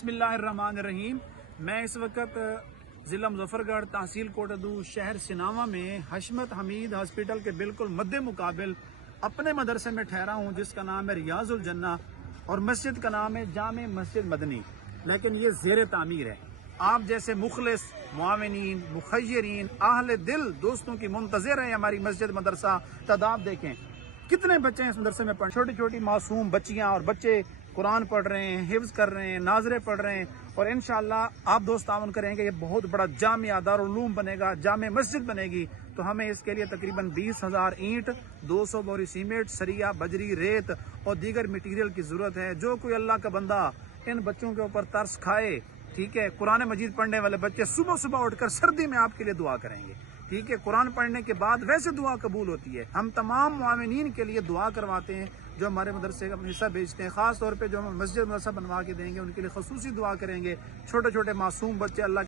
बिस्मिल्लाहिर्रहमानिर्रहीम। मैं इस वक्त ज़िला मुजफ्फरगढ़ तहसील कोटदू शहर सिनावा में हशमत हमीद हॉस्पिटल के बिल्कुल मद्दे मुकाबिल अपने मदरसे में ठहरा हूँ, जिसका नाम है रियाजुल जन्ना और मस्जिद का नाम है जामे मस्जिद मदनी। लेकिन ये ज़ेर तामीर है। आप जैसे मुखलिस मुआविनीन मुखय्यरीन आहले दिल दोस्तों की मुंतज़िर है हमारी मस्जिद मदरसा। तादाद देखें कितने बच्चे हैं इस मदरसे में पढ़, छोटी छोटी मासूम बच्चियां और बच्चे कुरान पढ़ रहे हैं, हिफ्ज़ कर रहे हैं, नाज़रे पढ़ रहे हैं। और इंशाअल्लाह आप दोस्त तावन करेंगे, ये बहुत बड़ा जामिया दारुल उलूम बनेगा, जामे मस्जिद बनेगी। तो हमें इसके लिए तकरीबन 20,000 ईंट, 200 बोरी सीमेंट, सरिया, बजरी, रेत और दीगर मटीरियल की ज़रूरत है। जो कोई अल्लाह का बंदा इन बच्चों के ऊपर तरस खाए, ठीक है, कुरान मजीद पढ़ने वाले बच्चे सुबह सुबह उठकर सर्दी में आपके लिए दुआ करेंगे, ठीक है। कुरान पढ़ने के बाद वैसे दुआ कबूल होती है। हम तमाम मुआमिनीन के लिए दुआ करवाते हैं जो हमारे मदरसे का हिस्सा बेचते हैं। ख़ास तौर पे जो हम मस्जिद मदरसा बनवा के देंगे उनके लिए खसूसी दुआ करेंगे। छोटे छोटे मासूम बच्चे अल्लाह